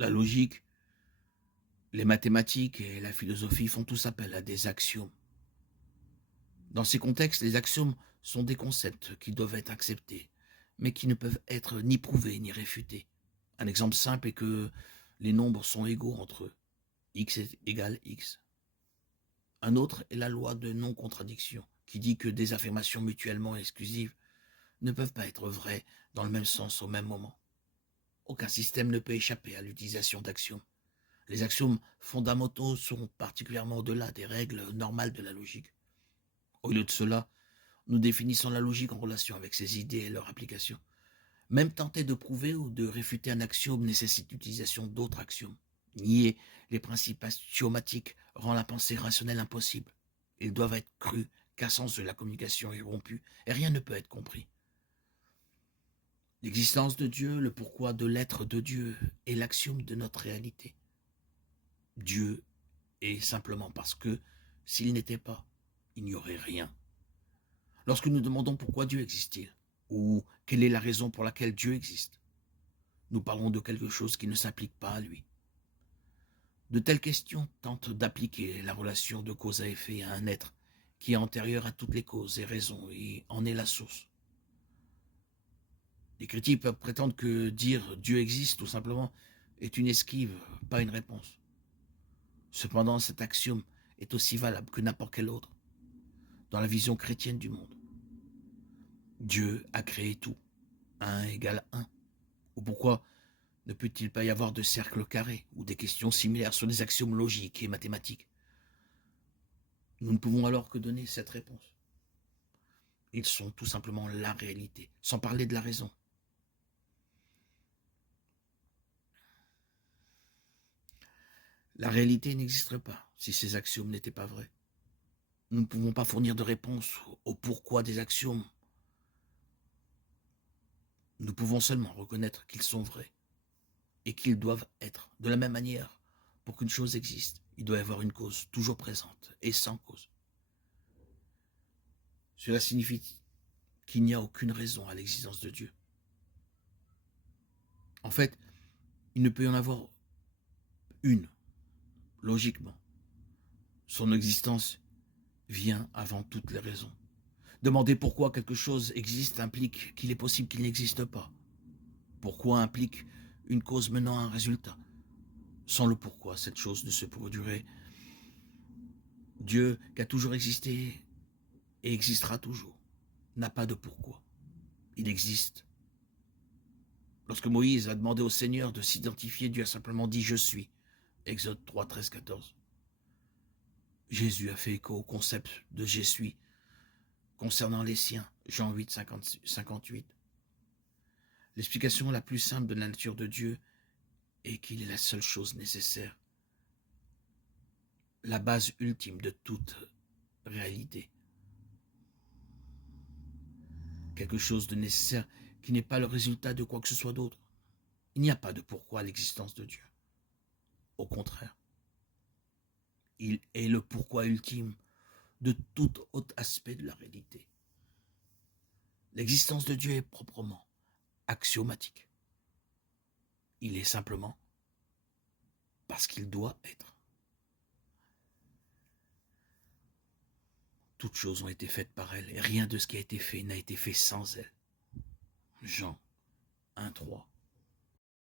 La logique, les mathématiques et la philosophie font tous appel à des axiomes. Dans ces contextes, les axiomes sont des concepts qui doivent être acceptés, mais qui ne peuvent être ni prouvés ni réfutés. Un exemple simple est que les nombres sont égaux entre eux. X est égal X. Un autre est la loi de non-contradiction, qui dit que des affirmations mutuellement exclusives ne peuvent pas être vraies dans le même sens au même moment. Aucun système ne peut échapper à l'utilisation d'axiomes. Les axiomes fondamentaux sont particulièrement au-delà des règles normales de la logique. Au lieu de cela, nous définissons la logique en relation avec ses idées et leur application. Même tenter de prouver ou de réfuter un axiome nécessite l'utilisation d'autres axiomes. Nier les principes axiomatiques rend la pensée rationnelle impossible. Ils doivent être crus, car sans eux la communication est rompue et rien ne peut être compris. L'existence de Dieu, le pourquoi de l'être de Dieu est l'axiome de notre réalité. Dieu est simplement parce que s'il n'était pas, il n'y aurait rien. Lorsque nous demandons pourquoi Dieu existe-t-il, ou quelle est la raison pour laquelle Dieu existe, nous parlons de quelque chose qui ne s'applique pas à lui. De telles questions tentent d'appliquer la relation de cause à effet à un être qui est antérieur à toutes les causes et raisons et en est la source. Les critiques peuvent prétendre que dire Dieu existe tout simplement est une esquive, pas une réponse. Cependant, cet axiome est aussi valable que n'importe quel autre dans la vision chrétienne du monde. Dieu a créé tout. 1 égale 1. Ou pourquoi ne peut-il pas y avoir de cercle carré ou des questions similaires sur des axiomes logiques et mathématiques? Nous ne pouvons alors que donner cette réponse. Ils sont tout simplement la réalité, sans parler de la raison. La réalité n'existerait pas si ces axiomes n'étaient pas vrais. Nous ne pouvons pas fournir de réponse au pourquoi des axiomes. Nous pouvons seulement reconnaître qu'ils sont vrais et qu'ils doivent être. De la même manière, pour qu'une chose existe, il doit y avoir une cause toujours présente et sans cause. Cela signifie qu'il n'y a aucune raison à l'existence de Dieu. En fait, il ne peut y en avoir une, logiquement. Son existence vient avant toutes les raisons. Demander pourquoi quelque chose existe implique qu'il est possible qu'il n'existe pas. Pourquoi implique une cause menant à un résultat. Sans le pourquoi, cette chose ne se produirait. Dieu, qui a toujours existé et existera toujours, n'a pas de pourquoi. Il existe. Lorsque Moïse a demandé au Seigneur de s'identifier, Dieu a simplement dit « Je suis ». Exode 3, 13, 14. Jésus a fait écho au concept de « Je suis » concernant les siens, Jean 8, 58. L'explication la plus simple de la nature de Dieu est qu'il est la seule chose nécessaire, la base ultime de toute réalité. Quelque chose de nécessaire qui n'est pas le résultat de quoi que ce soit d'autre. Il n'y a pas de pourquoi à l'existence de Dieu. Au contraire, il est le pourquoi ultime de tout autre aspect de la réalité. L'existence de Dieu est proprement axiomatique. Il est simplement parce qu'il doit être. Toutes choses ont été faites par elle et rien de ce qui a été fait n'a été fait sans elle. Jean 1, 3.